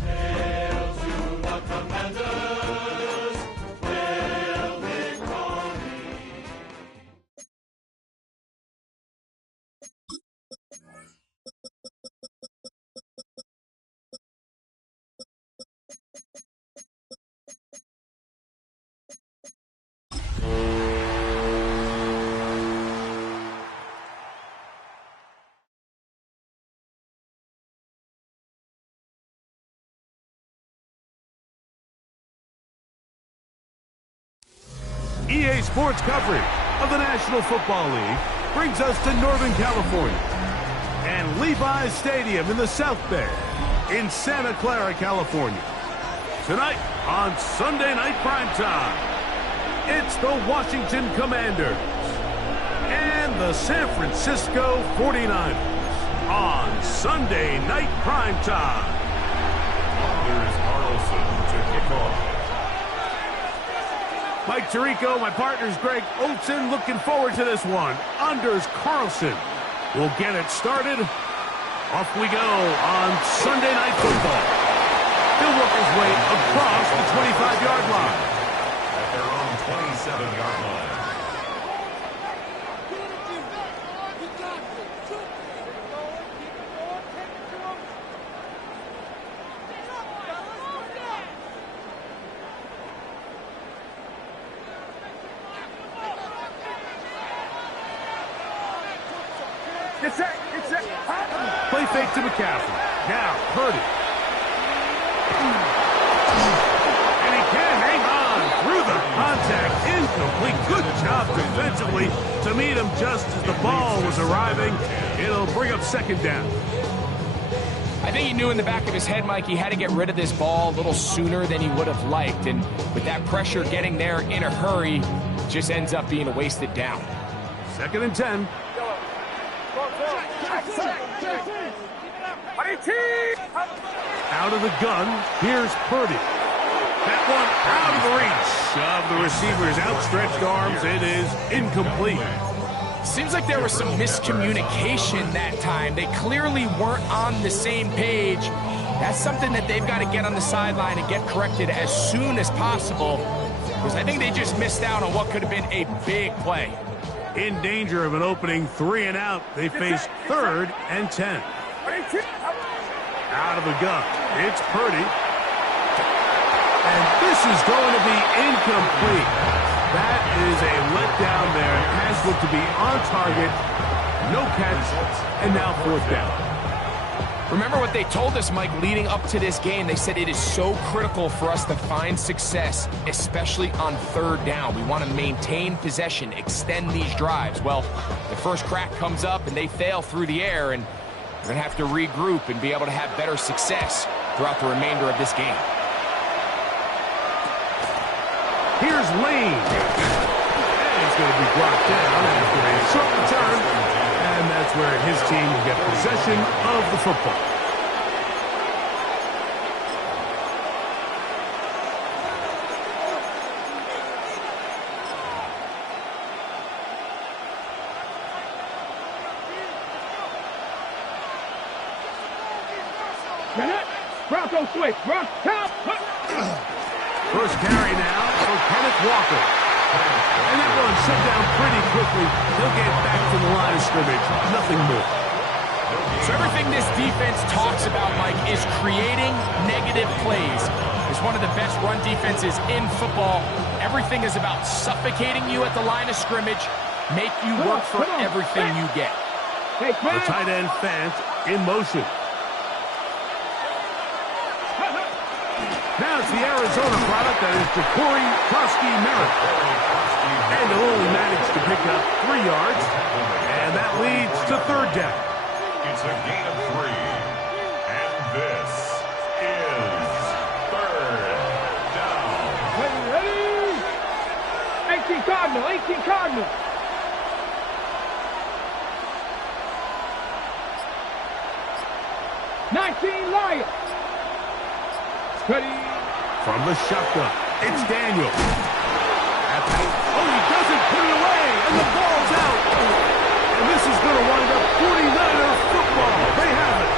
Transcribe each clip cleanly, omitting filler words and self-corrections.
Hail to the Commanders! Hail victory! EA Sports coverage of the National Football League brings us to Northern California and Levi's Stadium in the South Bay in Santa Clara, California. Tonight on Sunday Night Primetime, it's the Washington Commanders and the San Francisco 49ers on Sunday Night Primetime. Anders Carlson to kick off. Mike Tirico, my partner's Greg Olson. Looking forward to this one. Anders Carlson will get it started. Off we go on Sunday Night Football. He'll work his way across the 25-yard line. At their own 27-yard line. Play fake to McCaffrey. Now, Purdy. And he can hang on through the contact. Incomplete. Good job defensively to meet him just as the ball was arriving. It'll bring up second down. I think he knew in the back of his head, Mike, he had to get rid of this ball a little sooner than he would have liked. And with that pressure getting there in a hurry, just ends up being a wasted down. 2nd and 10. Out of the gun, here's Purdy. That one out of the reach of the receiver's outstretched arms. It is incomplete. Seems like there was some miscommunication that time. They clearly weren't on the same page. That's something that they've got to get on the sideline and get corrected as soon as possible, because I think they just missed out on what could have been a big play. In danger of an opening 3 and out, they face 3rd and 10. Out of the gun, it's Purdy. And this is going to be incomplete. That is a letdown there. Has looked to be on target. No catch, and now 4th down. Remember what they told us, Mike, leading up to this game. They said it is so critical for us to find success, especially on 3rd down. We want to maintain possession, extend these drives. Well, the first crack comes up, and they fail through the air, and we're going to have to regroup and be able to have better success throughout the remainder of this game. Here's Lane. And he's going to be brought down after a short return. And that's where his team will get possession of the football. Bronco switch. First carry now for Kenneth Walker. And that one shut down pretty quickly. He'll get back to the line of scrimmage. Nothing more. So everything this defense talks about, Mike, is creating negative plays. It's one of the best run defenses in football. Everything is about suffocating you at the line of scrimmage, make you work for everything you get. The tight end Fant in motion. Now it's the Arizona product that is Ja'Cory Merritt. And he'll only manage to pick up 3 yards. And that leads to 3rd down. It's a gain of 3. And this is 3rd down. Ready? 18 Cardinal. 19 Lions. Ready? From the shotgun, it's Daniel. He doesn't put it away, and the ball's out. And this is going to wind up 49er football. They have it.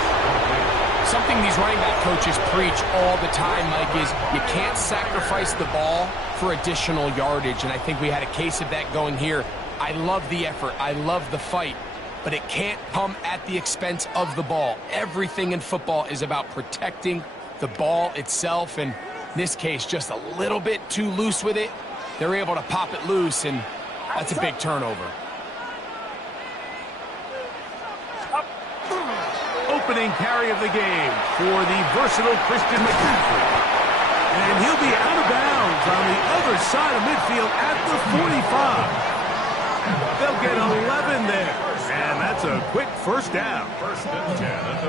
something these running back coaches preach all the time, Mike, is you can't sacrifice the ball for additional yardage, and I think we had a case of that going here. I love the effort. I love the fight, but it can't come at the expense of the ball. Everything in football is about protecting the ball itself, and in this case, just a little bit too loose with it. They're able to pop it loose, and that's a big turnover. Opening carry of the game for the versatile Christian McCaffrey. And he'll be out of bounds on the other side of midfield at the 45. They'll get 11 there, and that's a quick first down.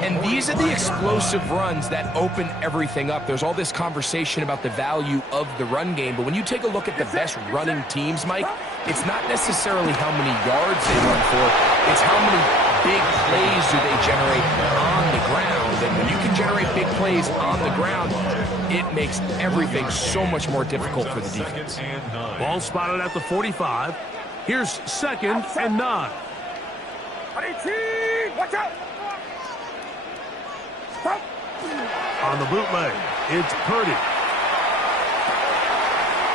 And these are the explosive runs that open everything up. There's all this conversation about the value of the run game, but when you take a look at the best running teams, Mike, it's not necessarily how many yards they run for, it's how many big plays do they generate on the ground. And when you can generate big plays on the ground, it makes everything so much more difficult for the defense. Ball spotted at the 45. Here's 2nd and 9. Watch out! On the bootleg, it's Purdy.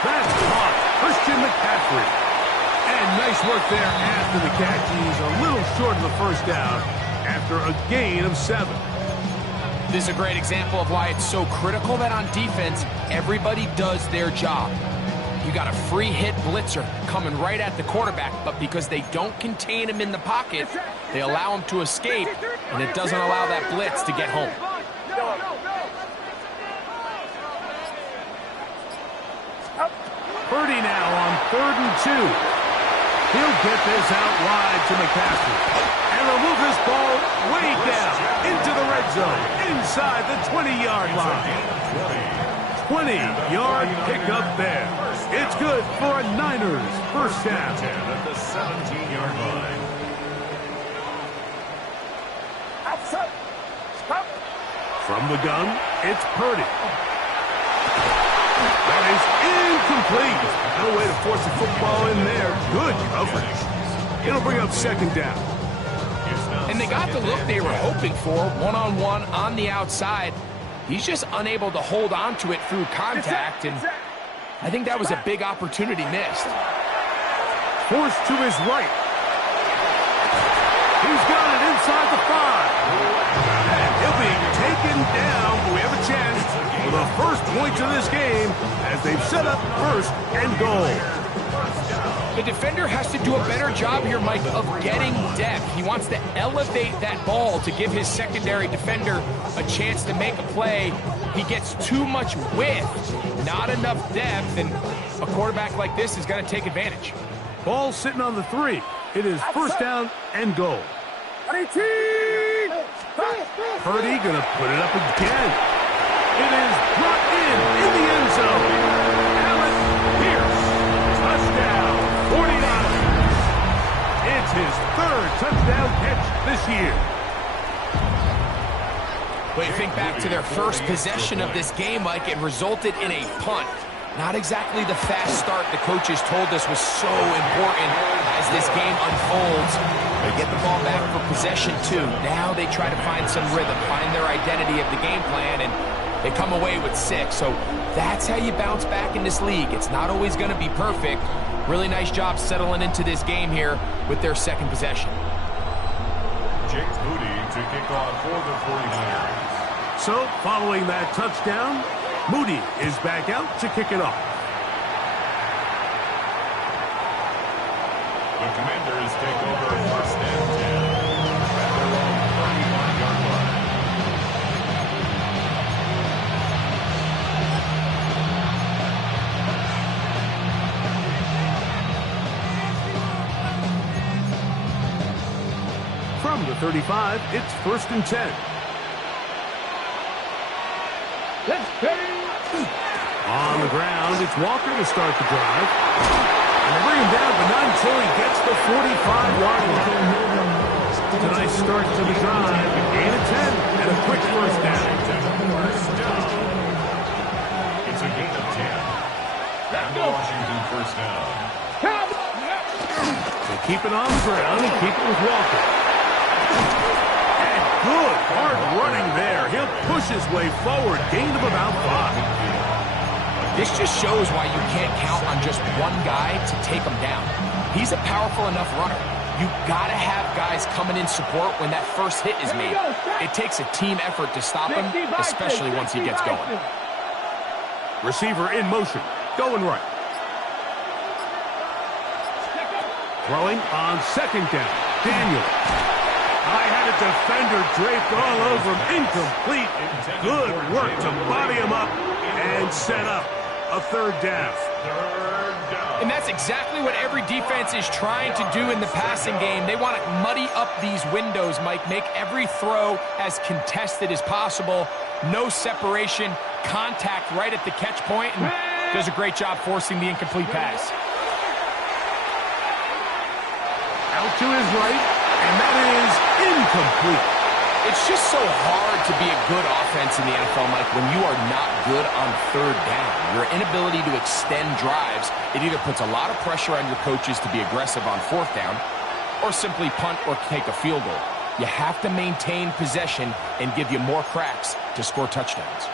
That's caught. Christian McCaffrey. And nice work there after the catch. He's a little short of the first down after a gain of 7. This is a great example of why it's so critical that on defense, everybody does their job. You got a free hit blitzer coming right at the quarterback, but because they don't contain him in the pocket, they allow him to escape, and it doesn't allow that blitz to get home. Purdy now on 3rd and 2. He'll get this out wide to McCaffrey. And they'll move this ball way down into the red zone, inside the 20-yard line. 20-yard pickup there. It's good for a Niners first down. At the 17-yard line. From the gun, it's Purdy. That is incomplete. No way to force the football in there. Good coverage. It'll bring up 2nd down. And they got the look they were hoping for, one-on-one on the outside. He's just unable to hold on to it through contact, and I think that was a big opportunity missed. Forced to his right. He's got it inside the 5. And he'll be taken down, but we have a chance for the first points of this game as they've set up 1st and goal. The defender has to do a better job here, Mike, of getting depth. He wants to elevate that ball to give his secondary defender a chance to make a play. He gets too much width, not enough depth, and a quarterback like this is going to take advantage. Ball sitting on the 3. It is 1st down and goal. Purdy going to put it up again. It is brought in the end zone. Allen Pierce, touchdown, 49. It's his 3rd touchdown catch this year. But you think back to their first possession of this game, Mike, it resulted in a punt. Not exactly the fast start the coaches told us was so important as this game unfolds. They get the ball back for possession 2. Now they try to find some rhythm, find their identity of the game plan, and they come away with 6. So that's how you bounce back in this league. It's not always going to be perfect. Really nice job settling into this game here with their 2nd possession. Jake Moody to kick off for the 49ers. So, following that touchdown, Moody is back out to kick it off. The Commanders take over 1st and 10 at their own 31-yard line. From the 35, it's 1st and 10. Let's play. On the ground, it's Walker to start the drive. And they bring him down, but not until he gets the 45-yard line. It's a nice start to the drive. A gain of 10 and a quick first down. It's a gain of 10. And the Washington first down. So keep it on the ground and keep it with Walker. And good hard running there. He'll put push his way forward, gain of about 5. This just shows why you can't count on just one guy to take him down. He's a powerful enough runner. You gotta have guys coming in support when that first hit is made. It takes a team effort to stop him, especially once he gets going. Receiver in motion, going right. Throwing on second down, Daniel. I had a defender draped all over him, incomplete. Good work to body him up and set up a third down. And that's exactly what every defense is trying to do in the passing game. They want to muddy up these windows, Mike, make every throw as contested as possible. No separation, contact right at the catch point, and does a great job forcing the incomplete pass. Out to his right, and that is incomplete. It's just so hard to be a good offense in the NFL, Mike, when you are not good on third down. Your inability to extend drives, it either puts a lot of pressure on your coaches to be aggressive on fourth down or simply punt or take a field goal. You have to maintain possession and give you more cracks to score touchdowns.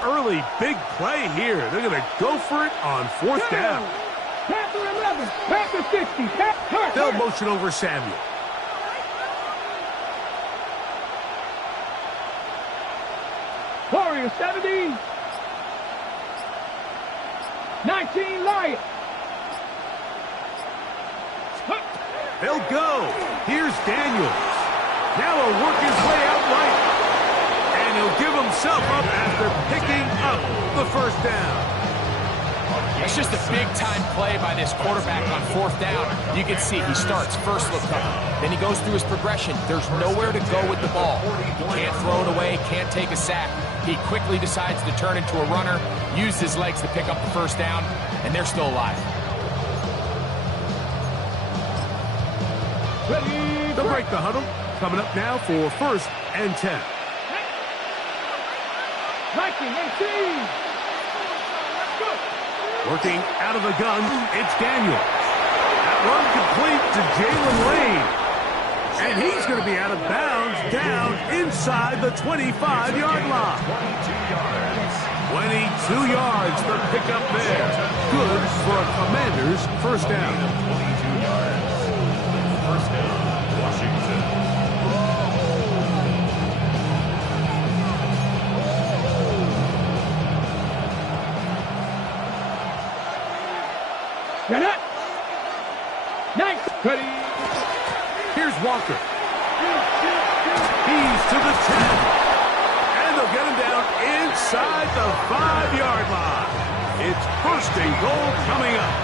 Early big play here. They're going to go for it on fourth down. Panther 11, Panther 60. They'll motion over Samuel. Warrior 70. 19 Lion. They'll go. Here's Daniels. Now he'll work his way out right. And he'll give himself up after picking up the first down. It's just a big-time play by this quarterback on fourth down. You can see he starts first look cover. Then he goes through his progression. There's nowhere to go with the ball. Can't throw it away, can't take a sack. He quickly decides to turn into a runner, use his legs to pick up the first down, and they're still alive. They'll break the huddle. Coming up now for 1st and 10. 19-18. Working out of the gun, it's Daniel. That run complete to Jalen Lane. And he's going to be out of bounds down inside the 25-yard line. 22 yards the pickup there. Good for a Commanders first down. 22 yards. First down, Washington. Get it. Nice. Ready. Here's Walker. He's to the 10. And they'll get him down inside the 5-yard line. It's 1st and goal coming up.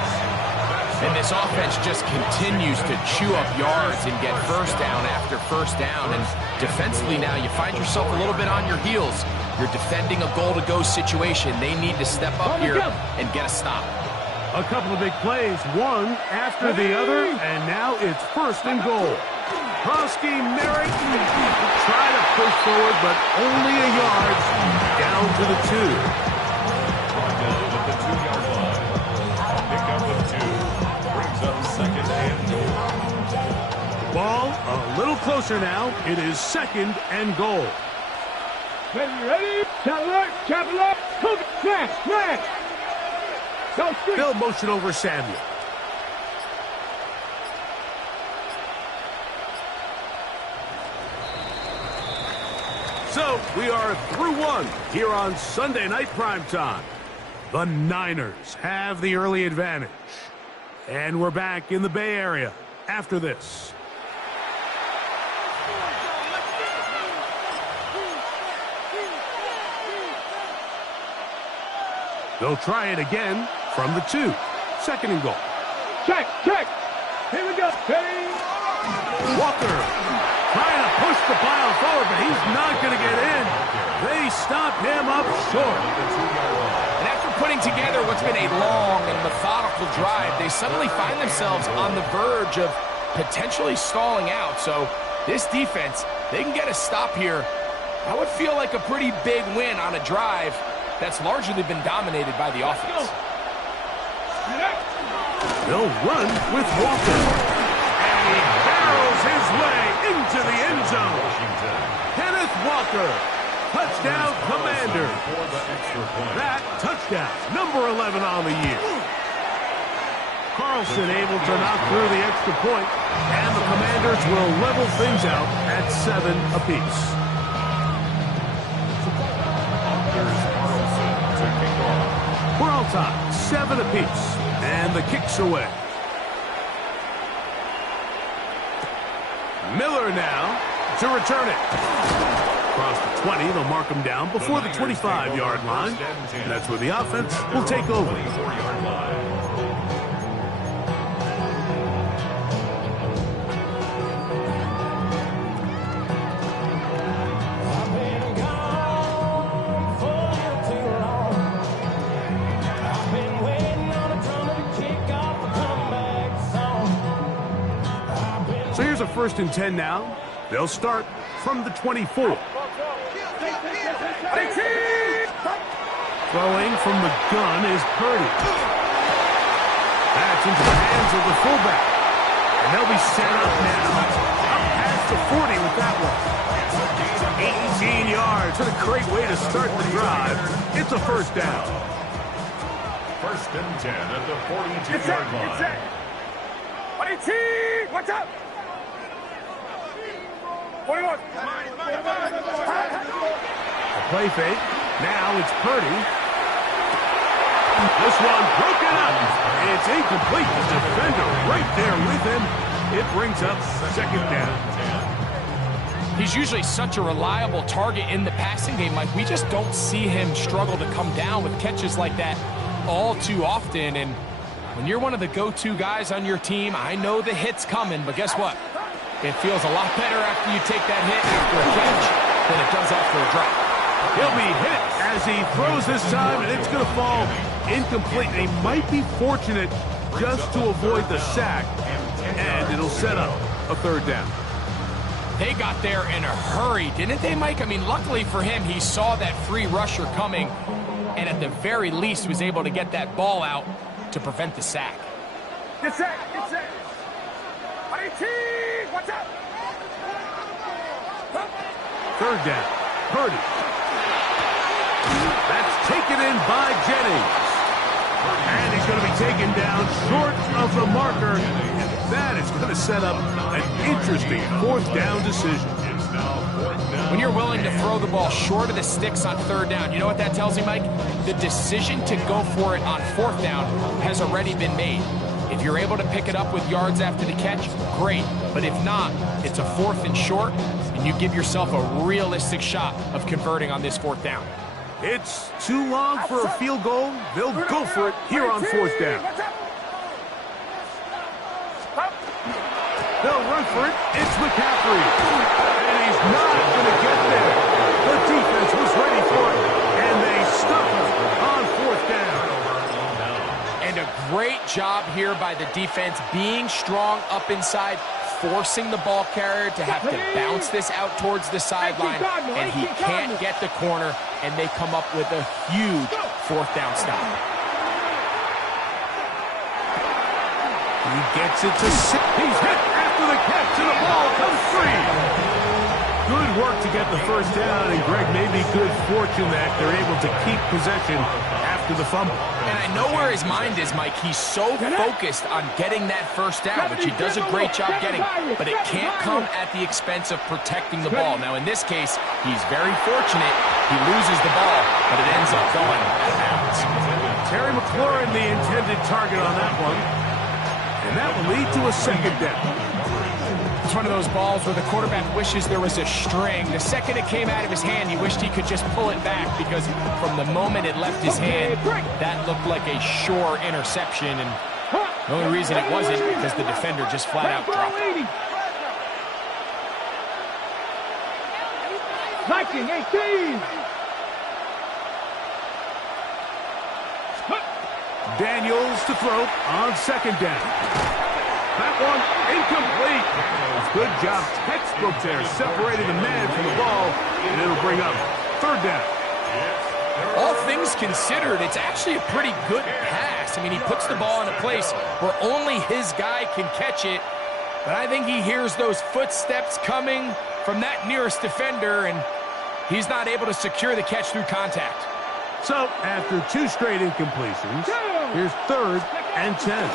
And this offense just continues to chew up yards and get first down after first down. And defensively now, you find yourself a little bit on your heels. You're defending a goal-to-go situation. They need to step up here and get a stop. A couple of big plays, one after the other, and now it's 1st and goal. Husky Merritt try to push forward, but only a yard down to the 2. Brought down at the 2-yard line. Pick up of 2. Brings up 2nd and goal. Ball a little closer now. It is 2nd and goal. Ready. Chop alert. Smash. They'll motion over Samuel. So we are through one here on Sunday Night Primetime. The Niners have the early advantage. And we're back in the Bay Area after this. They'll try it again from the 2. 2nd and goal. Check. Here we go. Ready. Walker trying to push the pile forward, but he's not going to get in. They stop him up short. And after putting together what's been a long and methodical drive, they suddenly find themselves on the verge of potentially stalling out. So this defense, they can get a stop here. That would feel like a pretty big win on a drive that's largely been dominated by the offense. They'll run with Walker. And he barrels his way into the end zone. Kenneth Walker. Touchdown, Commander. That touchdown, number 11 on the year. Carlson able to knock through the extra point, and the Commanders will level things out at 7 apiece. We're all tied, 7 apiece, and the kick's away. Miller now to return it. Across the 20, they'll mark him down before the 25-yard line. And that's where the offense will take over. So here's a 1st and 10 now. They'll start from the 24. Throwing from the gun is Purdy. That's into the hands of the fullback. And they'll be set up now. Up past the 40 with that one. 18 yards. What a great way to start the drive. It's a 1st down. 1st and 10 at the 42-yard line. What's up? 41. A play fake. Now it's Purdy. This one broken up. It's incomplete. The defender right there with him. It brings up 2nd down. He's usually such a reliable target in the passing game. Like, we just don't see him struggle to come down with catches like that all too often. And when you're one of the go-to guys on your team, I know the hit's coming, but guess what? It feels a lot better after you take that hit after a catch than it does after a drop. He'll be hit as he throws this time, and it's going to fall incomplete. They might be fortunate just to avoid the sack, and it'll set up a 3rd down. They got there in a hurry, didn't they, Mike? I mean, luckily for him, he saw that free rusher coming, and at the very least was able to get that ball out to prevent the sack. Get set. What's up? 3rd down. Purdy. That's taken in by Jennings. And he's going to be taken down short of the marker. And that is going to set up an interesting 4th down decision. When you're willing to throw the ball short of the sticks on 3rd down, you know what that tells me, Mike? The decision to go for it on 4th down has already been made. If you're able to pick it up with yards after the catch, great. But if not, it's a 4th and short, and you give yourself a realistic shot of converting on this 4th down. It's too long for a field goal. They'll go for it here on 4th down. They'll run for it. It's McCaffrey. And he's not going to get there. The defense was ready for it, and they stop him on 4th down. And a great job here by the defense, being strong up inside, forcing the ball carrier to have to bounce this out towards the sideline, and he can't get the corner, and they come up with a huge 4th down stop. He gets it to 6. He's hit after the catch, and the ball comes free. Good work to get the 1st down, and Greg, maybe good fortune that they're able to keep possession after the fumble. And I know where his mind is, Mike. He's so focused on getting that 1st down, which he does a great job getting, but it can't come at the expense of protecting the ball. Now, in this case, he's very fortunate. He loses the ball, but it ends up going out of bounds. Terry McLaurin, the intended target on that one, and that will lead to a 2nd down. It's one of those balls where the quarterback wishes there was a string. The second it came out of his hand, he wished he could just pull it back, because from the moment it left his hand, that looked like a sure interception. And the only reason it wasn't because the defender just flat out dropped it. Viking 18. Daniels to throw on 2nd down. That one incomplete. Good job, textbook there, separating the man from the ball, and it'll bring up 3rd down. all things considered, it's actually a pretty good pass. I mean, he puts the ball in a place where only his guy can catch it. But I think he hears those footsteps coming from that nearest defender, and he's not able to secure the catch through contact. So, after 2 straight incompletions, here's 3rd and 10.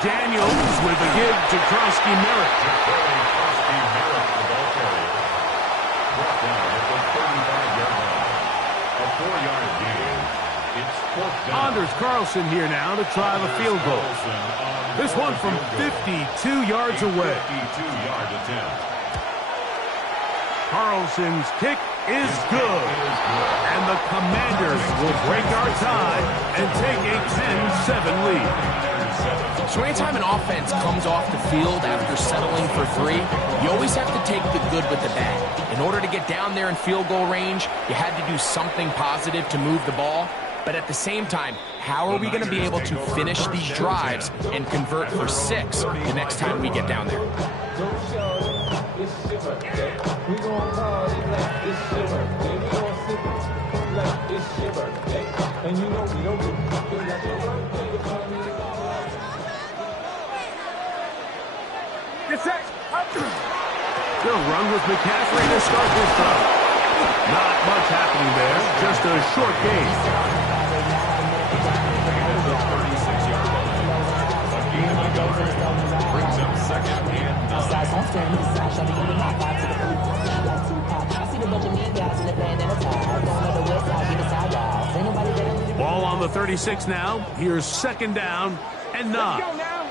Daniels with a give to Krosky Merritt. Brought down at the 35-yard line. A 4-yard gain. It's 4th down. Anders Carlson here now to try the field goal. This one from 52 yards away. 52-yard attempt. Carlson's kick is good. And the Commanders will break our tie and take a 10-7 lead. So anytime an offense comes off the field after settling for 3, you always have to take the good with the bad. In order to get down there in field goal range, you had to do something positive to move the ball. But at the same time, how are we going to be able to finish these drives and convert for 6 the next time we get down there? Get set. They'll run with McCaffrey to start this drive. Not much happening there, just a short gain. At the 36-yard line. A gain of 3 brings up 2nd and 9. Ball on the 36 now. Here's 2nd down and 9. Go now.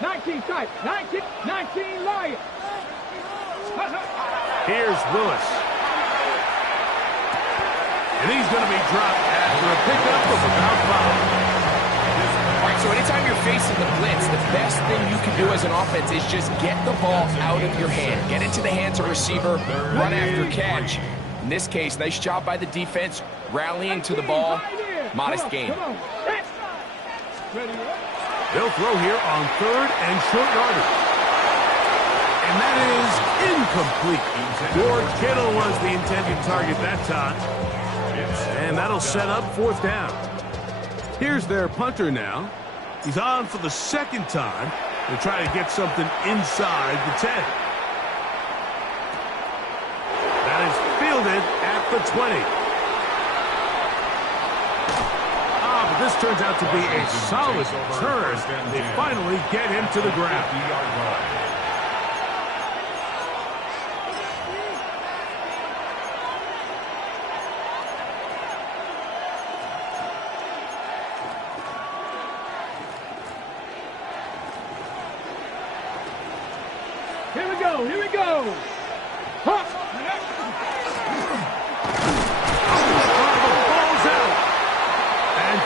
19 tight. 19 Lions. Here's Willis. And he's going to be dropped after a pickup of about 5. All right, so anytime you're facing the blitz, the best thing you can do as an offense is just get the ball out of your hand. Get into the hands of receiver, run after catch. In this case, nice job by the defense, rallying to the ball. Modest gain. They'll throw here on 3rd and short yardage. And that is incomplete. George Kittle was the intended target that time. And that'll set up 4th down. Here's their punter now. He's on for the 2nd time to try to get something inside the 10. That is fielded at the 20. This turns out to be a solid turn. They finally get him to the ground. Here we go. Here we go. Huh.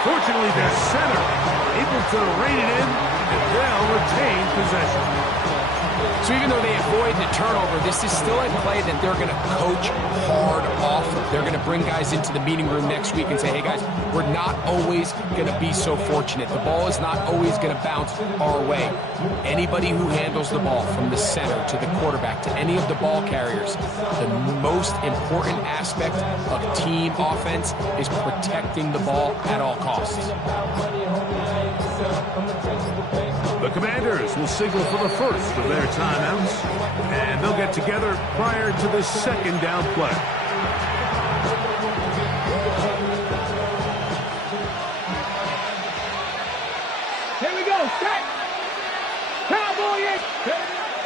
Fortunately, their center able to rein it in, and they'll retain possession. So even though they avoid the turnover, this is still a play that they're going to coach hard off of. They're going to bring guys into the meeting room next week and say, hey, guys, we're not always going to be so fortunate. The ball is not always going to bounce our way. Anybody who handles the ball from the center to the quarterback to any of the ball carriers, the most important aspect of team offense is protecting the ball at all costs. The Commanders will signal for the first of their timeouts, and they'll get together prior to the 2nd down play. Here we go. Set. Cowboy.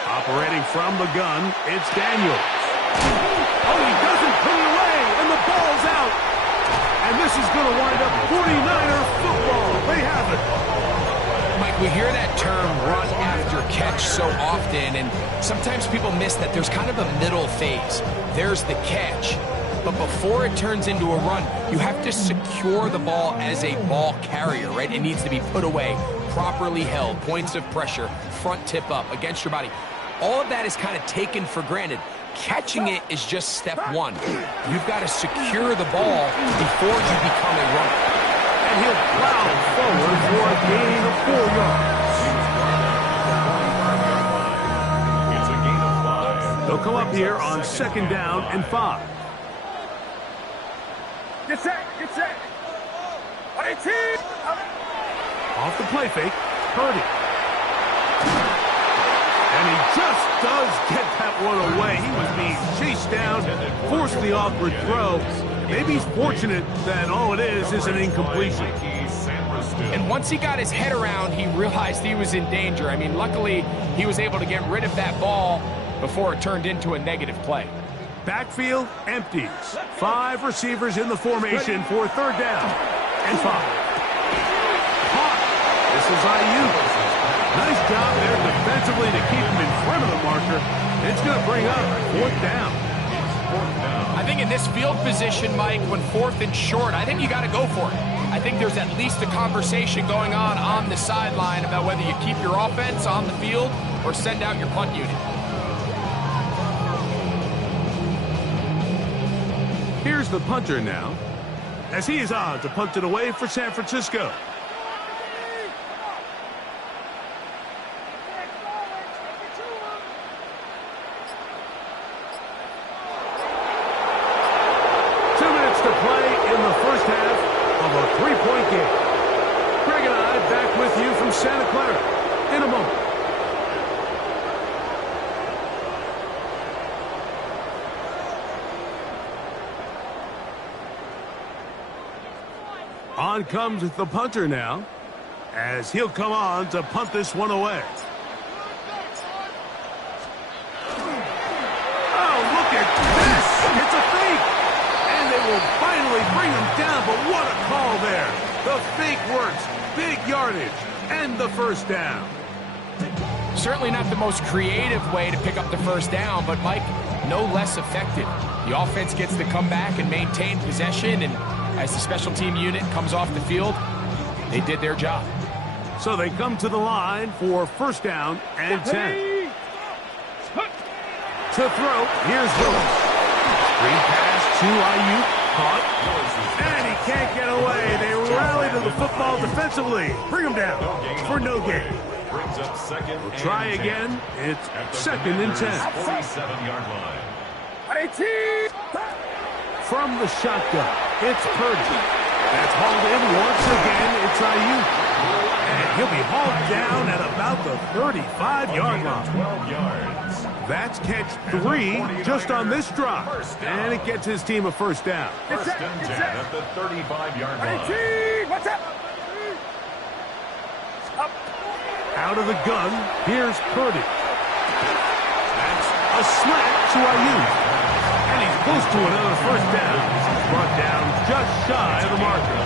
Operating from the gun, it's Daniels. Oh, he doesn't put it away, and the ball's out. And this is going to wind up 49er football. They have it. Mike, we hear that term run after catch so often, and sometimes people miss that there's kind of a middle phase. There's the catch, but before it turns into a run, you have to secure the ball as a ball carrier, right? It needs to be put away, properly held, points of pressure, front tip up against your body. All of that is kind of taken for granted. Catching it is just step 1. You've got to secure the ball before you become a runner. And he'll plow forward for a gain of 4 yards. It's a gain of 5. They'll come up here on 2nd down and 5. Get set. Get set. Off the play fake, Purdy. And he just does get that one away. He was being chased down, forced the awkward throw. Maybe he's fortunate that all it is an incompletion. And once he got his head around, he realized he was in danger. I mean, luckily, he was able to get rid of that ball before it turned into a negative play. Backfield empties. 5 receivers in the formation for third down and 5. Caught. This is IU. Nice job there defensively to keep him in front of the marker. It's going to bring up fourth down. I think in this field position, Mike, when 4th and short, I think you got to go for it. I think there's at least a conversation going on the sideline about whether you keep your offense on the field or send out your punt unit. Here's the punter now, as he is on to punt it away for San Francisco. Santa Clara in a moment. On comes the punter now, as he'll come on to punt this one away. Oh, look at this! It's a fake! And they will finally bring him down, but what a call there! The fake works. Big yardage. And the first down. Certainly not the most creative way to pick up the first down, but Mike, no less effective. The offense gets to come back and maintain possession, and as the special team unit comes off the field, they did their job. So they come to the line for first down and 10. To throw, here's Willis. Screen pass to IU, caught. And he can't get away. They rally to the football defensively. Bring him down for no gain. We'll try again. It's second and 10. 47-yard line. From the shotgun, it's Purdy. That's hauled in once again. It's IU. And he'll be hauled down at about the 35-yard line. 12 yards. That's catch 3 just on this drive. And it gets his team a first down. First and 10 at the 35-yard line. What's up? Out of the gun, here's Purdy. That's a slant to IU. And he's close to another first down. He's brought down just shy of the marker.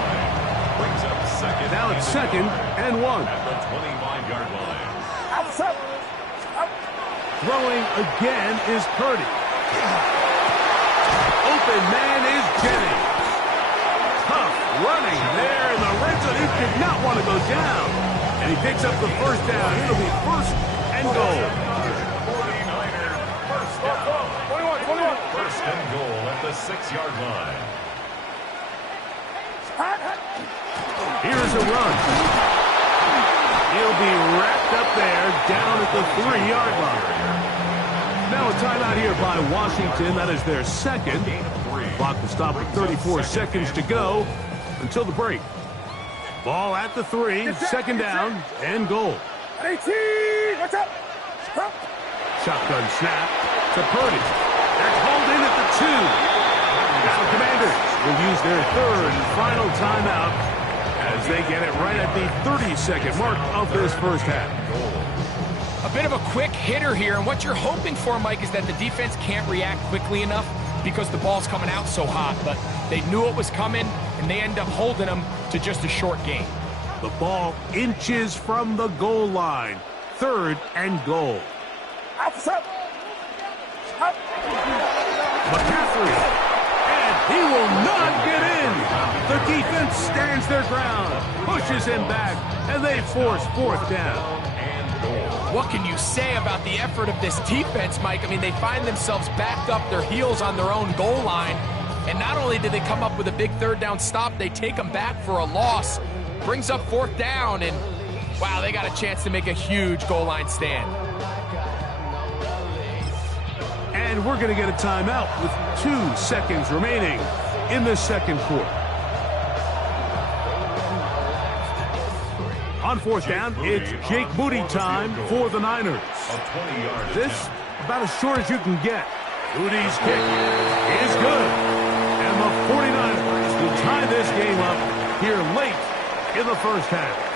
Brings up second. Now it's second and 1. At the 25-yard line. Throwing again is Purdy. Open man is Jennings. Tough running there in the red zone. He did not want to go down. And he picks up the first down. It'll be first and goal. 49ers first down. 21. First and goal at the 6-yard line. Here's a run. He'll be wrapped up there down at the 3-yard line. Now a timeout here by Washington. That is their second. Clock will stop with 34 seconds to go until the break. Ball at the 3, second down and goal. What's up? Shotgun snap to Purdy. That's hauled in at the 2. Now the Commanders will use their third and final timeout as they get it right at the 30-second mark of this first half. A bit of a quick hitter here, and what you're hoping for, Mike, is that the defense can't react quickly enough because the ball's coming out so hot, but they knew it was coming, and they end up holding them to just a short gain. The ball inches from the goal line. Third and goal. McCaffrey, and he will not get in. The defense stands their ground, pushes him back, and they force fourth down. What can you say about the effort of this defense, Mike? I mean, they find themselves backed up their heels on their own goal line, and not only did they come up with a big third down stop, they take them back for a loss. Brings up fourth down, and wow, they got a chance to make a huge goal line stand. And we're going to get a timeout with 2 seconds remaining. in the second quarter. On fourth down, it's Jake Moody time for the Niners. This, about as short as you can get. Moody's kick is good. And the 49ers will tie this game up here late in the first half.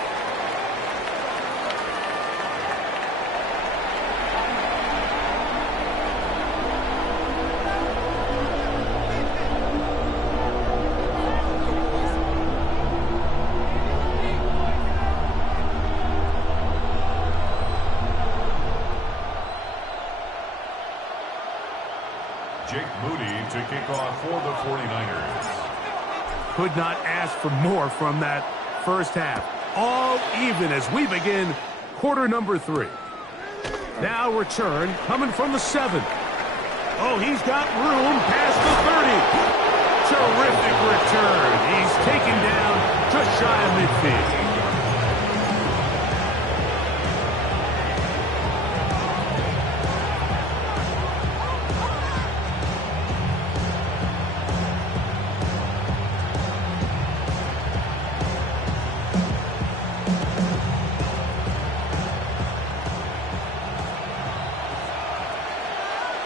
Jake Moody to kick off for the 49ers. Could not ask for more from that first half. All even as we begin quarter number 3. Now return coming from the 7. Oh, he's got room past the 30. Terrific return. He's taken down just shy of midfield.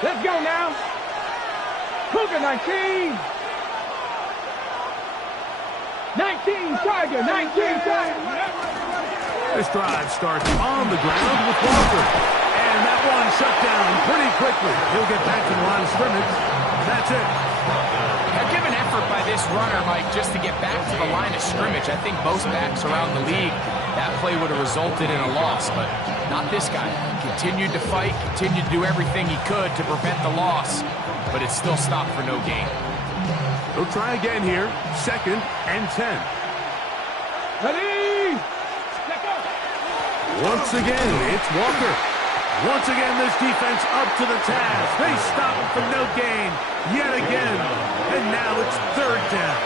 Let's go now. Cougar 19. 19 Tiger. 19 Tiger. This drive starts on the ground with Walker. And that one shut down pretty quickly. He'll get back to the line of scrimmage. That's it. A given effort by this runner, Mike, just to get back to the line of scrimmage. I think most backs around the league, that play would have resulted in a loss, but not this guy. Continued to fight, continued to do everything he could to prevent the loss, but it still stopped for no gain. He'll try again here. 2nd and 10. Ready? Once again, it's Walker. Once again, this defense up to the task. They stop him for no gain yet again. And now it's 3rd down.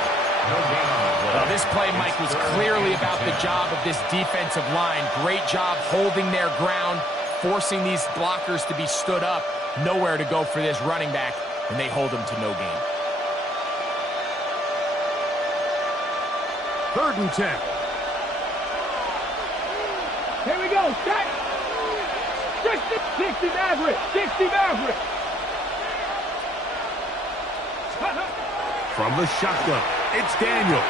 Well, this play, Mike, was clearly about the job of this defensive line. Great job holding their ground, forcing these blockers to be stood up. Nowhere to go for this running back, and they hold him to no gain. 3rd and 10. Here we go. Set. 60 Maverick. 60 Maverick. From the shotgun, it's Daniel.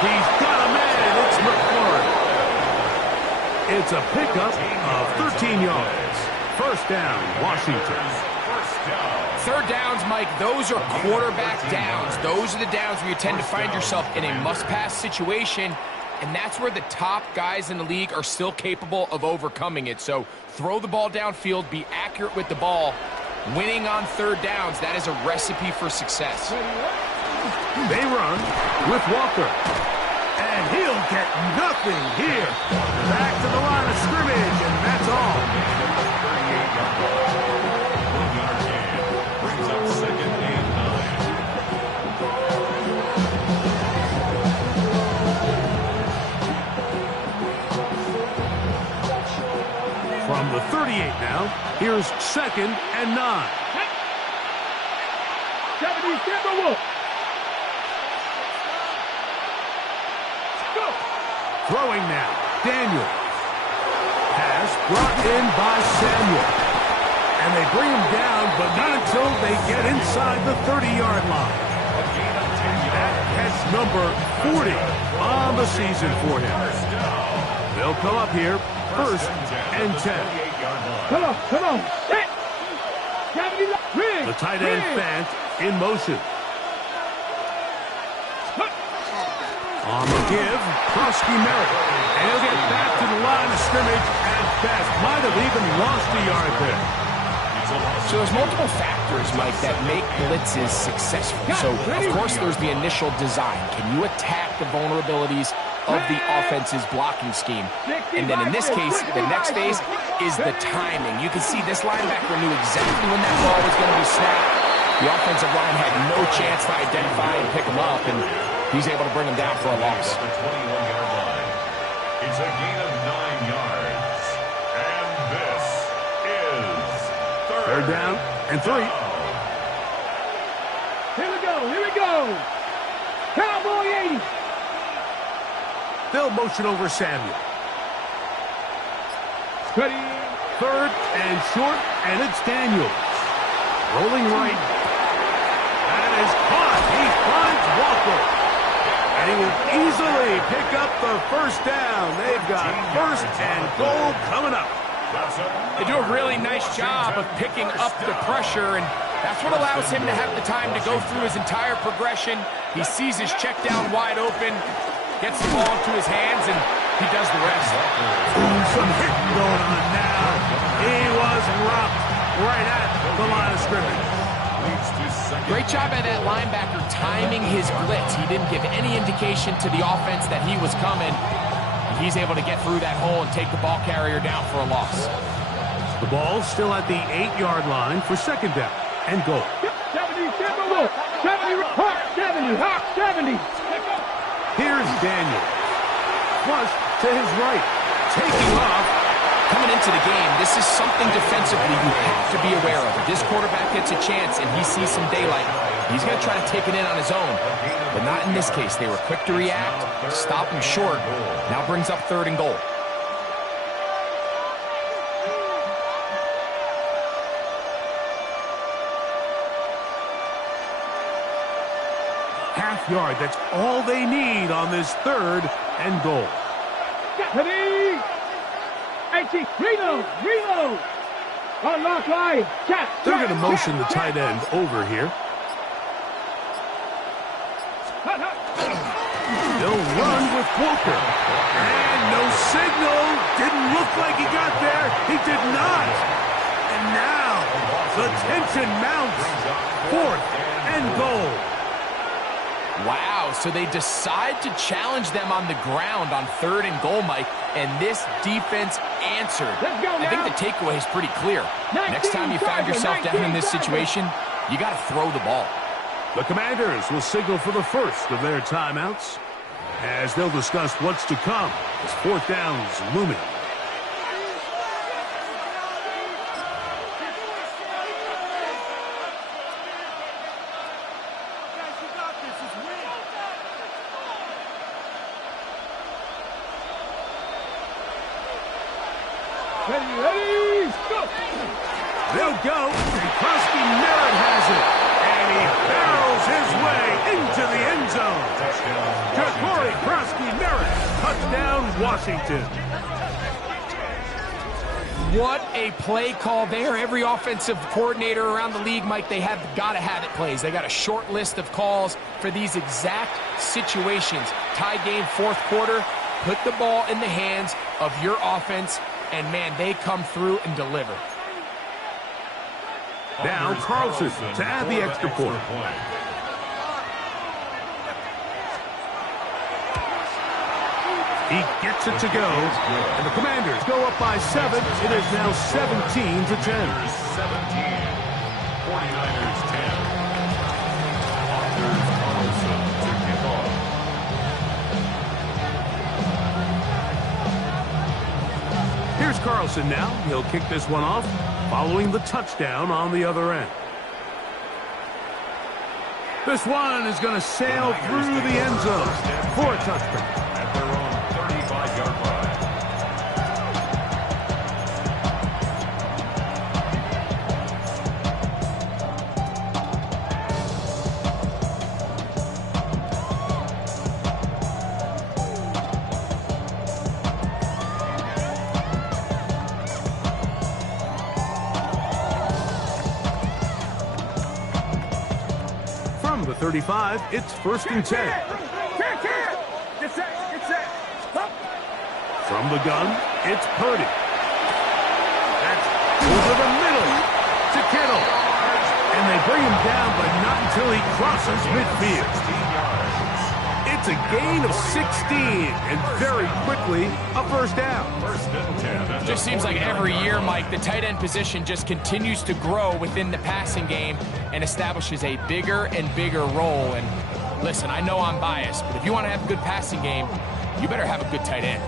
He's got a man. It's McLaurin. It's a pickup of 13 yards. 1st down, Washington. 3rd downs, Mike, those are quarterback downs. Those are the downs where you tend to find yourself in a must-pass situation, and that's where the top guys in the league are still capable of overcoming it. So throw the ball downfield, be accurate with the ball. Winning on 3rd downs, that is a recipe for success. They run with Walker. And he'll get nothing here. Back to the line of scrimmage, and that's all. Brings up 2nd and 9. From the 38 now, here's 2nd and 9. 70 Timberwolves. Throwing now, Daniel. Pass brought in by Samuel. And they bring him down, but not until they get inside the 30-yard line. That's number 40 on the season for him. They'll come up here, 1st and 10. Come on. Set. 70 Rig. The tight end Fant in motion. On the give, Krosky Merritt. And he'll get back to the line of scrimmage at best. Might have even lost a yard there. So there's multiple factors, Mike, that make blitzes successful. So, of course, there's the initial design. Can you attack the vulnerabilities of the offense's blocking scheme? And then in this case, the next phase is the timing. You can see this linebacker knew exactly when that ball was going to be snapped. The offensive line had no chance to identify and pick him up, and he's able to bring him down for a loss. At the 21-yard line. It's a gain of 9 yards. And this is 3rd down and 3. Here we go. go. Cowboy 80. They'll motion over Samuel. Ready. Third and short, and it's Daniels. Rolling right. That is caught. He finds Walker. And he will easily pick up the first down. They've got first and goal coming up. They do a really nice job of picking up the pressure, and that's what allows him to have the time to go through his entire progression. He sees his check down wide open, gets the ball into his hands, and he does the rest. Ooh, some hitting going on now. He was rocked right at the line of scrimmage. Great job by that linebacker timing his blitz. He didn't give any indication to the offense that he was coming. He's able to get through that hole and take the ball carrier down for a loss. The ball still at the 8-yard line for second down and goal. 70, 70, Hawk 70, Hawk 70. Here's Daniel. Flush to his right. Taking off. Coming into the game, this is something defensively you have to be aware of. If this quarterback gets a chance and he sees some daylight, he's going to try to take it in on his own. But not in this case. They were quick to react, stop him short. Now brings up third and goal. Half yard. That's all they need on this third and goal. Ready. 80, reload. Unlock line. Check. They're going to motion the tight end over here. They'll run with Walker. And no signal. Didn't look like he got there. He did not. And now the tension mounts. Fourth and goal. Wow, so they decide to challenge them on the ground on third and goal, Mike, and this defense answered. Let's go now. I think the takeaway is pretty clear. Next time you find yourself down in this situation, you got to throw the ball. The Commanders will signal for the first of their timeouts as they'll discuss what's to come as fourth down's looming. Ready, go. They'll go, and Krusty Merritt has it, and he barrels his way into the end zone. Ja'Cory Krusty Merritt, touchdown Washington. What a play call there. Every offensive coordinator around the league, Mike, they have got to have it plays. They got a short list of calls for these exact situations. Tie game, fourth quarter, put the ball in the hands of your offense, and, man, they come through and deliver. Now Carlson to add the extra point. He gets it to go, and the Commanders go up by 7. It is now 17-10. 17, 49ers 10. Anders Carlson to kick off. Here's Carlson now. He'll kick this one off, following the touchdown on the other end. This one is going to sail through the end zone for a touchdown. At their own 35-yard line. From the 35, it's first and 10. Get set. From the gun, it's Purdy. That's over the middle to Kittle. And they bring him down, but not until he crosses midfield. It's a gain of 16, and very quickly, a first down. First and 10. Just seems like every year, Mike, the tight end position just continues to grow within the passing game and establishes a bigger and bigger role. And listen, I know I'm biased, but if you want to have a good passing game, you better have a good tight end.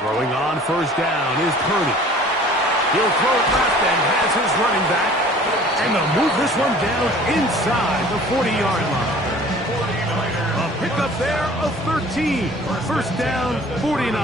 Throwing Going on first down is Purdy. He'll throw it left and has his running back. And they'll move this one down inside the 40-yard line. A pickup there of 13. First down, 49.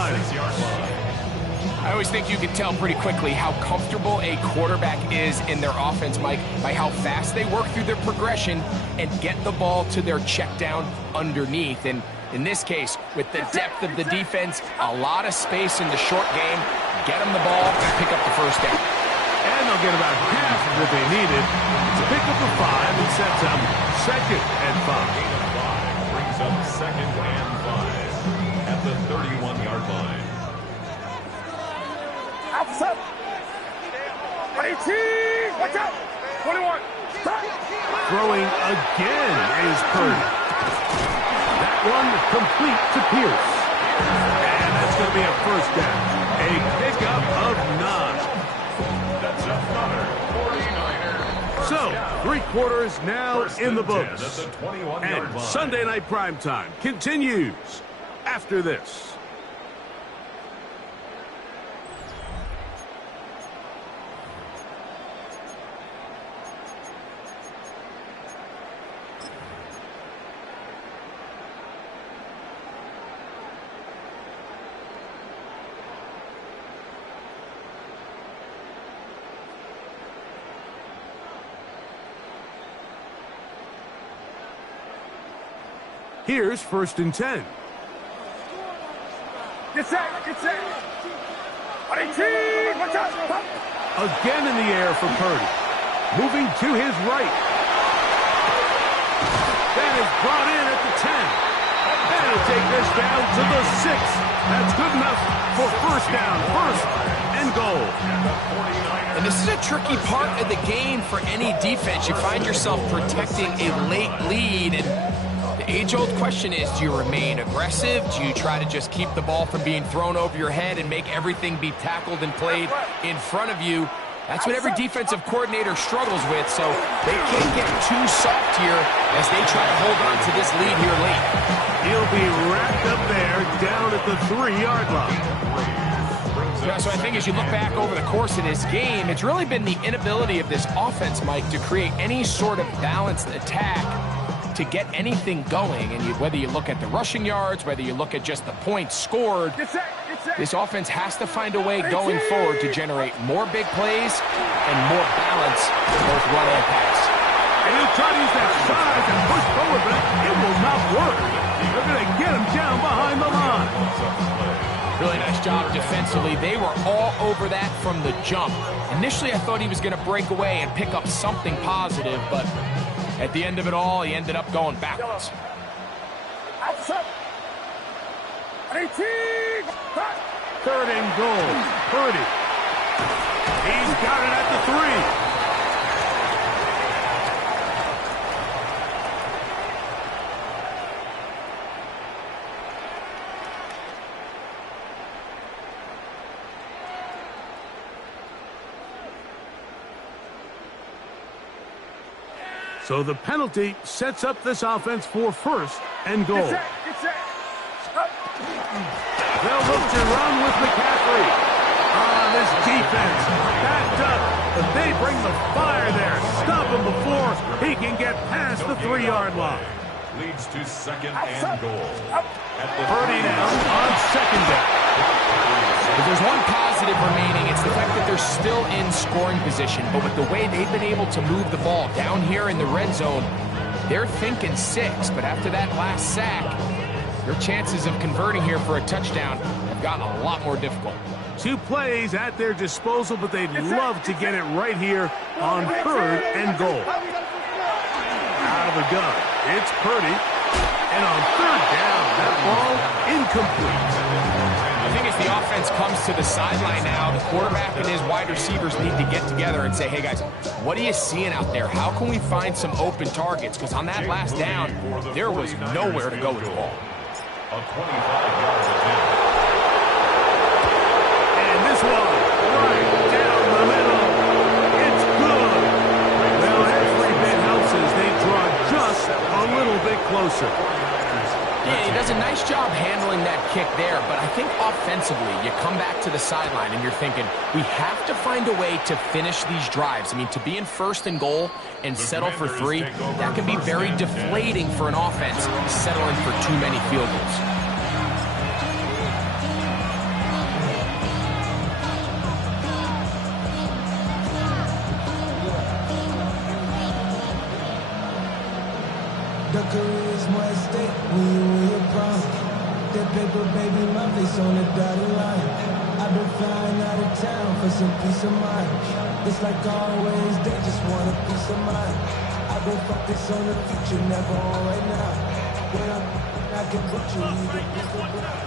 I always think you can tell pretty quickly how comfortable a quarterback is in their offense, Mike, by how fast they work through their progression and get the ball to their check down underneath. And in this case, with the depth of the defense, a lot of space in the short game, get them the ball and pick up the first down. And they'll get about half of what they needed. It's a pickup of 5 and sets up 2nd and 5. Gain of 5 brings up 2nd and 5 at the 31-yard line. Outside. 18. Watch out. 21. Stop. Throwing again is Purdy. That one complete to Pierce. And that's going to be a first down. A pickup of 9. That's another 49er. So, 3 quarters now in the books. At the 21-yard And line. Sunday Night Primetime continues after this. Here's 1st and 10. Get set. Get set. 18. Watch out. Stop. Again in the air for Purdy. Moving to his right. That is brought in at the 10. And he'll take this down to the 6. That's good enough for first down. 1st and goal. And this is a tricky part of the game for any defense. You find yourself protecting a late lead, and the age-old question is, do you remain aggressive? Do you try to just keep the ball from being thrown over your head and make everything be tackled and played in front of you? That's what every defensive coordinator struggles with, so they can't get too soft here as they try to hold on to this lead here late. He'll be wrapped up there down at the 3-yard line. Yeah, so I think as you look back over the course of this game, it's really been the inability of this offense, Mike, to create any sort of balanced attack to get anything going. And whether you look at the rushing yards, whether you look at just the points scored, this offense has to find a way going forward to generate more big plays and more balance in both run and pass. And he'll try to use that size and push forward, but it will not work. They're going to get him down behind the line. Really nice job defensively. They were all over that from the jump. Initially, I thought he was going to break away and pick up something positive, but at the end of it all, he ended up going backwards. Outside. 18. 3rd and goal. Purdy. He's got it at the 3. So the penalty sets up this offense for 1st and goal. Get set. They'll look to run with McCaffrey. This defense backed up, but they bring the fire there. Stop him before he can get past the 3-yard line. Leads to 2nd and goal. At the Purdy now on 2nd down. If there's one positive remaining, it's the fact that they're still in scoring position. But with the way they've been able to move the ball down here in the red zone, they're thinking 6. But after that last sack, their chances of converting here for a touchdown have gotten a lot more difficult. 2 plays at their disposal, but they'd love to get it right here on 3rd and goal. Out of the gun, it's Purdy. And on 3rd down, that ball incomplete. I think as the offense comes to the sideline now, the quarterback and his wide receivers need to get together and say, hey guys, what are you seeing out there? How can we find some open targets? Because on that last down, there was nowhere to go with the ball. A 25-yard attempt. And this one, right down the middle. It's good. Well, every bit helps as they draw just a little bit closer. Yeah, he does a nice job handling that kick there, but I think offensively, you come back to the sideline and you're thinking, we have to find a way to finish these drives. I mean, to be in 1st and goal and settle for 3, that can be very deflating for an offense, settling for too many field goals. The career is more at stake when you win your prime. That paper, baby, my face on the dotted line. I've been flying out of town for some peace of mind. It's like always, they just want a peace of mind. I've been focused on the future, never on right now. When I can put you either pick or block.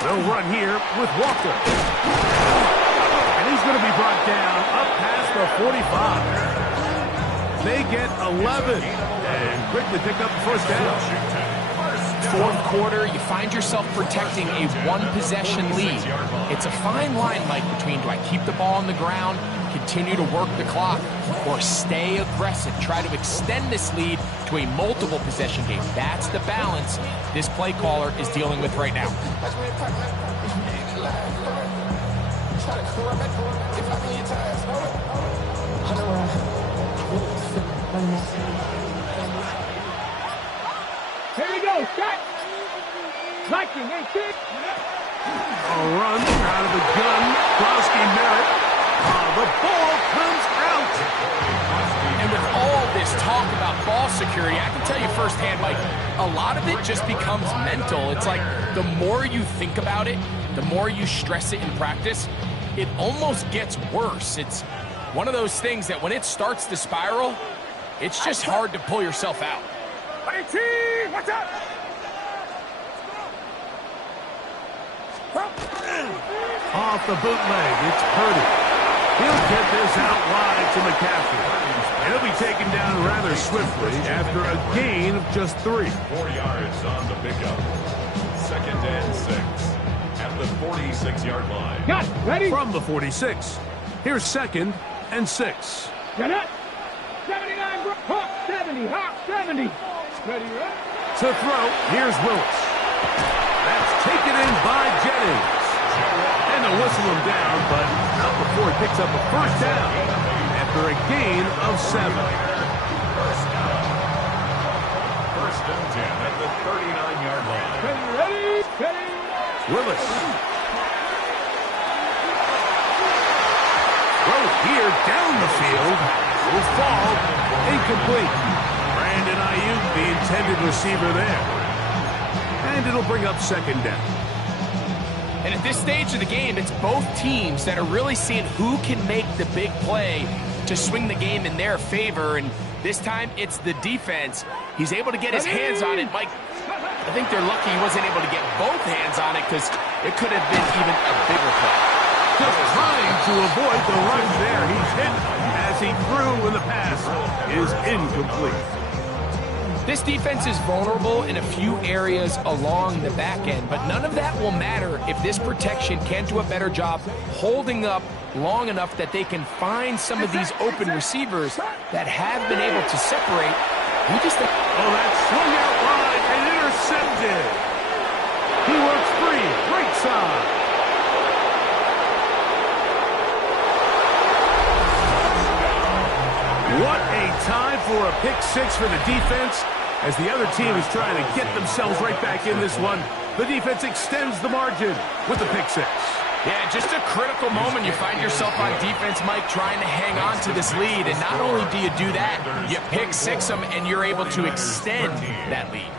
They'll run here with Walker. And he's going to be brought down up past the 45. They get 11 and quickly pick up the first down. 4th quarter, you find yourself protecting a 1-possession lead. It's a fine line, Mike, between do I keep the ball on the ground, continue to work the clock, or stay aggressive, try to extend this lead to a multiple possession game. That's the balance this play caller is dealing with right now. Here we go, shot. Liking, ain't it? A run out of the gun. Browski Merritt. The ball comes out. And with all this talk about ball security, I can tell you firsthand, Mike, a lot of it just becomes mental. It's like the more you think about it, the more you stress it in practice, it almost gets worse. It's one of those things that when it starts to spiral, it's just hard to pull yourself out. What's up? Off the bootleg, it's Purdy. He'll get this out wide to McCaffrey. And he'll be taken down rather swiftly after a gain of just 3. 4 yards on the pickup. 2nd and 6 at the 46-yard line. Got it. Ready? From the 46, here's 2nd and 6. Get it. 79, bro. Hawk 70. Hawk 70. Ready, right? To throw, here's Willis. That's taken in by Jennings. And they'll whistle him down, but not before he picks up a first down after a gain of 7. First and 10 at the 39-yard line. Ready? Willis. Throw here down the field. Will fall. Incomplete. Brandon Ayuk, the intended receiver there. And it'll bring up 2nd down. And at this stage of the game, it's both teams that are really seeing who can make the big play to swing the game in their favor. And this time, it's the defense. He's able to get his hands on it. Mike, I think they're lucky he wasn't able to get both hands on it because it could have been even a bigger play. Just trying to avoid the run there. He's hit as he threw when the pass is incomplete. This defense is vulnerable in a few areas along the back end, but none of that will matter if this protection can't do a better job holding up long enough that they can find some of these open receivers that have been able to separate. You just think, oh, that swung out wide and intercepted. He works free, right side. What a time for a pick 6 for the defense. As the other team is trying to get themselves right back in this one, the defense extends the margin with the pick 6. yeah, just a critical moment. You find yourself on defense, Mike, trying to hang on to this lead. And not only do you do that, you pick 6 them and you're able to extend that lead.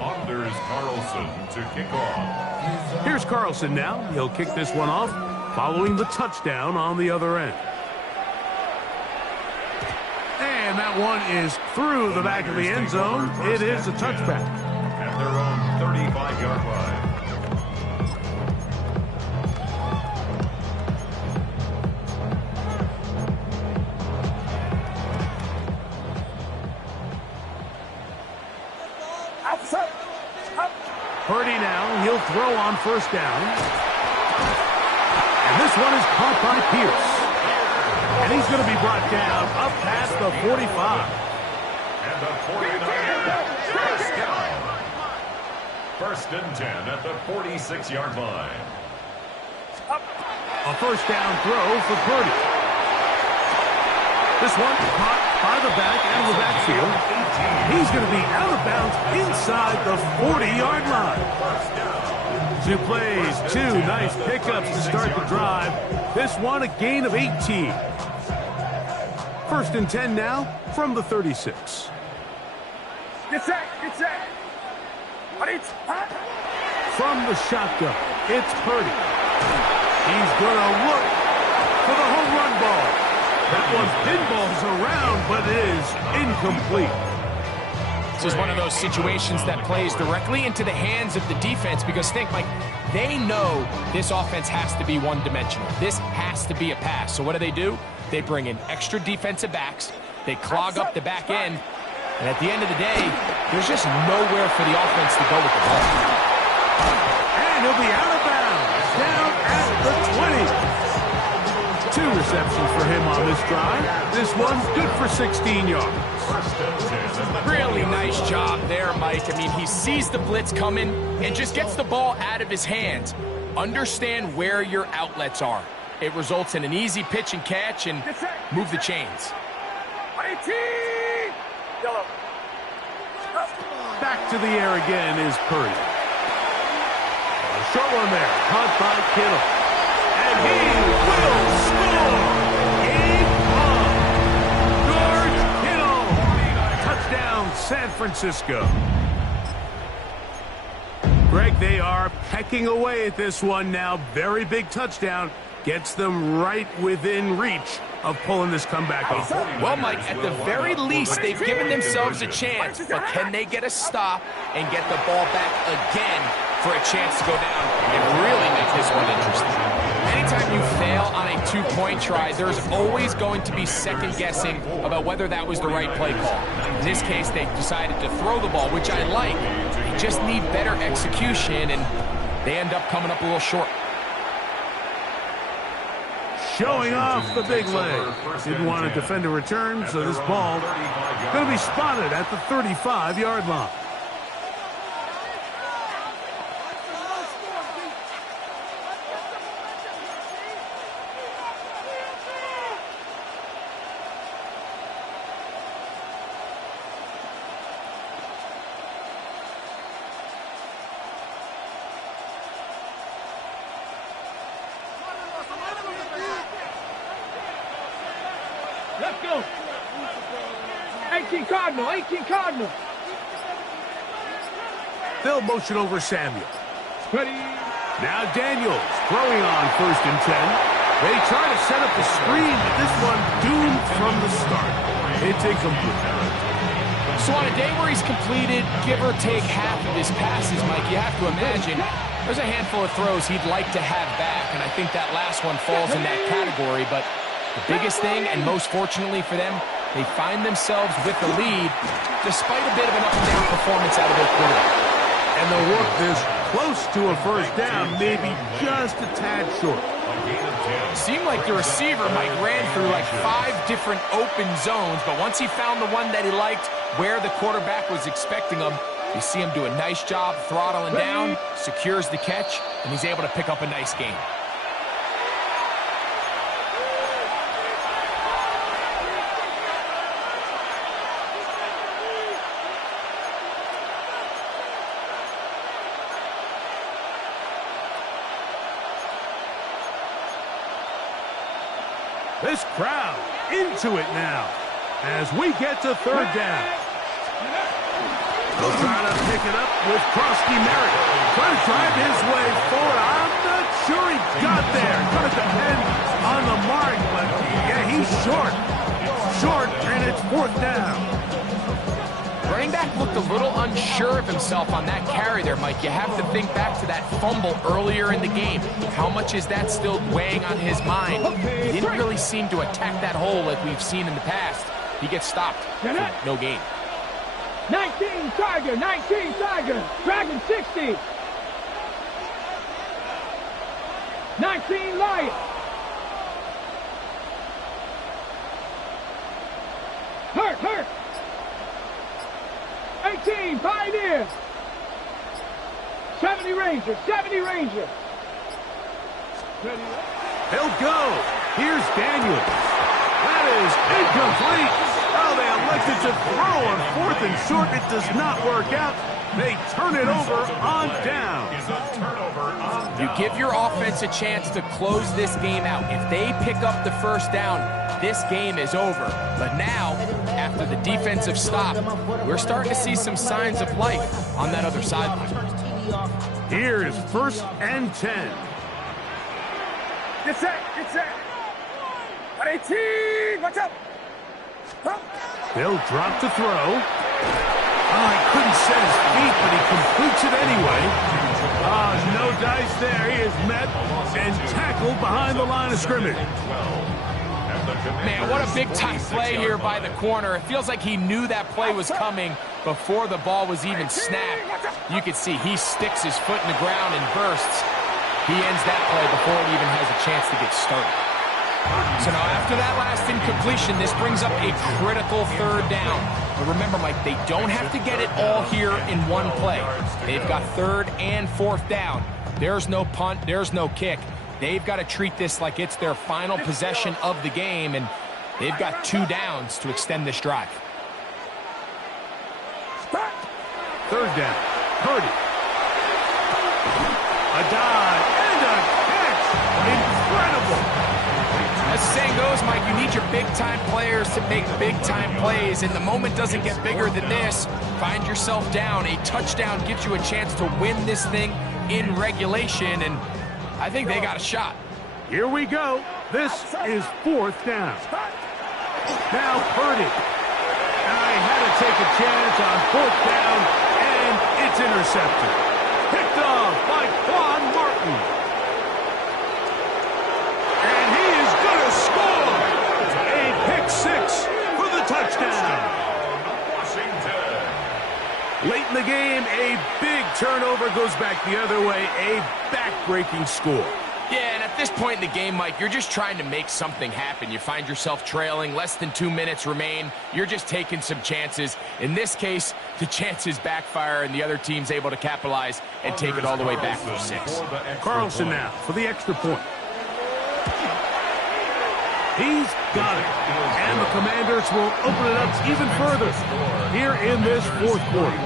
Anders Carlson to kick off. Here's Carlson now. He'll kick this one off following the touchdown on the other end. And that one is through the back of the end zone. It is a touchback. At their own 35-yard line. Purdy now, he'll throw on first down. And this one is caught by Pierce. And he's going to be brought down up past the 45. And the 49ers first down. First and 10 at the 46-yard line. A first down throw for Purdy. This one caught by the back and the backfield. He's going to be out of bounds inside the 40-yard line. 2 plays, 2 nice pickups to start the drive. This one a gain of 18. First and 10 now from the 36. Get set, get set. From the shotgun, it's Purdy. He's going to look for the home run ball. That one pinballs around, but it is incomplete. This is one of those situations that plays directly into the hands of the defense because think, Mike, they know this offense has to be one-dimensional. This has to be a pass. So what do? They bring in extra defensive backs. They clog up the back end. And at the end of the day, there's just nowhere for the offense to go with the ball. And he'll be out of bounds, down at the 20. 2 receptions for him on this drive. This one's good for 16 yards. Really nice job there, Mike. I mean, he sees the blitz coming and just gets the ball out of his hands. Understand where your outlets are. It results in an easy pitch and catch and move the chains. Back to the air again is Purdy. A short one there, caught by Kittle. And he will score! Game on! George Kittle! Touchdown, San Francisco. Greg, they are pecking away at this one now. Very big touchdown. Gets them right within reach of pulling this comeback off. Well, Mike, at the very least, they've given themselves a chance. But can they get a stop and get the ball back again for a chance to go down and really make this one interesting? Anytime you fail on a 2-point try, there's always going to be second-guessing about whether that was the right play call. In this case, they decided to throw the ball, which I like. They just need better execution, and they end up coming up a little short. Showing off the big leg. Didn't want to defend a return, so this ball going to be spotted at the 35-yard line. Let's go. 18 Cardinal, 18 Cardinal. They'll motion over Samuel. Ready. Now Daniels throwing on first and 10. They try to set up the screen, but this one doomed from the start. It's incomplete. So on a day where he's completed, give or take half of his passes, Mike, you have to imagine there's a handful of throws he'd like to have back, and I think that last one falls in that category, but the biggest thing, and most fortunately for them, they find themselves with the lead despite a bit of an up-and-down performance out of their quarterback. And they'll work this close to a first down, maybe just a tad short. Seemed like the receiver, Mike, ran through like 5 different open zones, but once he found the one that he liked, where the quarterback was expecting him, you see him do a nice job throttling down, secures the catch, and he's able to pick up a nice gain. This crowd into it now as we get to third down. They'll try to pick it up with Krosky Merritt. Trying to drive his way forward. I'm not sure he got there. Going to depend on the mark, but yeah, he's short. Short, and it's fourth down. Running back looked a little unsure of himself on that carry there, Mike. You have to think back to that fumble earlier in the game. How much is that still weighing on his mind? He didn't really seem to attack that hole like we've seen in the past. He gets stopped for no gain. 19 Tiger, 19 Tiger. Dragon 60. 19 Lion. Ranger, 70 Ranger. He'll go. Here's Daniels. That is incomplete. Oh, they elected to throw on 4th and short. It does not work out. They turn it over on down. You give your offense a chance to close this game out. If they pick up the first down, this game is over. But now, after the defensive stop, we're starting to see some signs of life on that other sideline. Here is 1st and 10. Get set, get set. 18, watch out. They'll drop to throw. Oh, he couldn't set his feet, but he completes it anyway. No dice there. He is met and tackled behind the line of scrimmage. Man, what a big-time play here by the corner. It feels like he knew that play was coming before the ball was even snapped. You can see he sticks his foot in the ground and bursts. He ends that play before it even has a chance to get started. So now after that last incompletion, this brings up a critical 3rd down. But remember, Mike, they don't have to get it all here in one play. They've got 3rd and 4th down. There's no punt, there's no kick. They've got to treat this like it's their final possession of the game, and they've got 2 downs to extend this drive. 3rd down. Purdy. A dive and a catch. Incredible. As the saying goes, Mike, you need your big-time players to make big-time plays, and the moment doesn't get bigger than this. Find yourself down. A touchdown gives you a chance to win this thing in regulation, and I think they got a shot. Here we go. This is 4th down. Now Purdy. I had to take a chance on 4th down, and it's intercepted. Picked off by Quan Martin. And he is going to score. A pick 6 for the touchdown. Late in the game, a big turnover goes back the other way. A back-breaking score. Yeah, and at this point in the game, Mike, you're just trying to make something happen. You find yourself trailing, less than 2 minutes remain. You're just taking some chances. In this case, the chances backfire, and the other team's able to capitalize and take it all the way back for 6. Carlson now for the extra point. He's got it. And the Commanders will open it up even further here in this 4th quarter.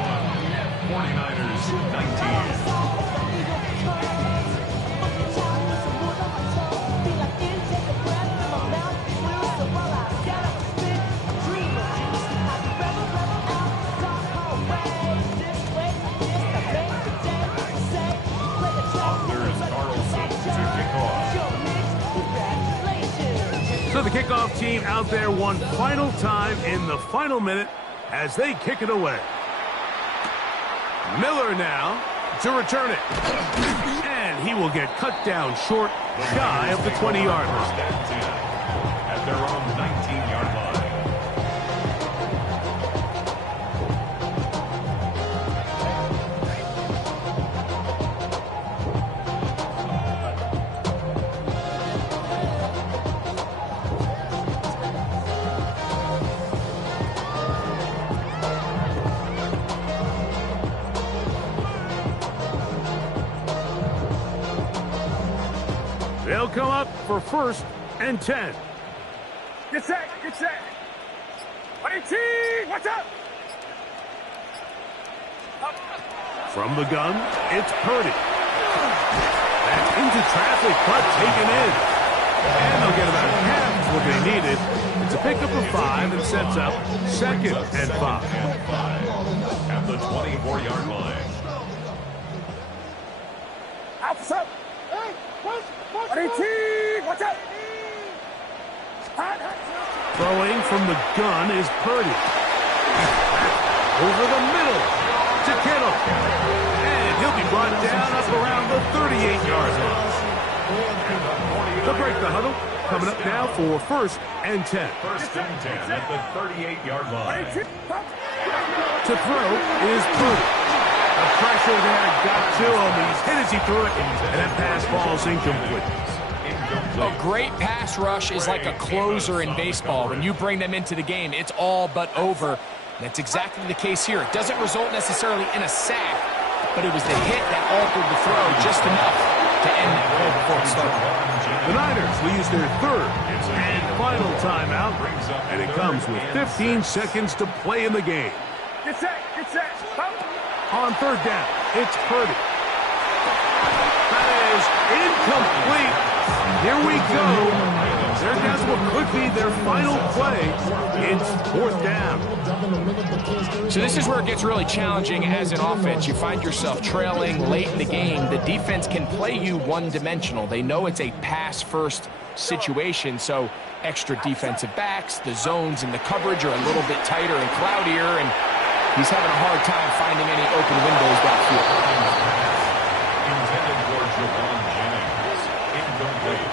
49ers 19. So the kickoff team out there one final time in the final minute as they kick it away. Miller now to return it. And he will get cut down short, shy of the 20-yard line. At their own 19-yard line. They'll come up for 1st and 10. Get set, get set. 18, watch out. From the gun, it's Purdy. That's into traffic, but taken in. And they'll get about half of what they needed. It's a pickup of 5 and sets up 2nd and 5. At the 24-yard line. Outside. 18, watch out. Throwing from the gun is Purdy. Over the middle to Kittle. And he'll be brought down up around the 38-yard line. They'll break the huddle. Coming up now for 1st and 10. 1st and 10 at the 38-yard line. To throw is Purdy. The pressure there got to him. He's hit as he threw it, and that pass falls incomplete. A great pass rush is like a closer in baseball. When you bring them into the game, it's all but over. That's exactly the case here. It doesn't result necessarily in a sack, but it was the hit that altered the throw just enough to end that play before it started. The Niners will use their third and final timeout, and it comes with 15 seconds to play in the game. Get set, stop. On third down, it's Purdy. That is incomplete. Here we go. They're down to what could be their final play. It's fourth down. So this is where it gets really challenging as an offense. You find yourself trailing late in the game. The defense can play you one-dimensional. They know it's a pass-first situation, so extra defensive backs, the zones and the coverage are a little bit tighter and cloudier, and he's having a hard time finding any open windows downfield. Intended for Javon Jennings. Incomplete.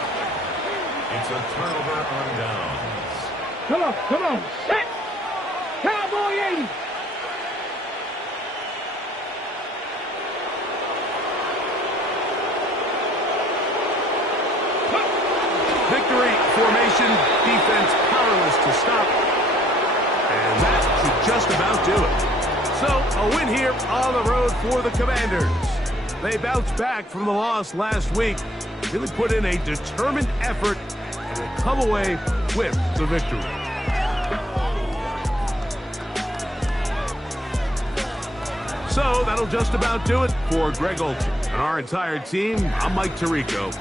It's a turnover on downs. Come on, set. Cowboy 80. Victory formation, defense powerless to stop. And that should just about do it. So, a win here on the road for the Commanders. They bounced back from the loss last week, really put in a determined effort, and they come away with the victory. So, that'll just about do it for Greg Olson and our entire team. I'm Mike Tirico.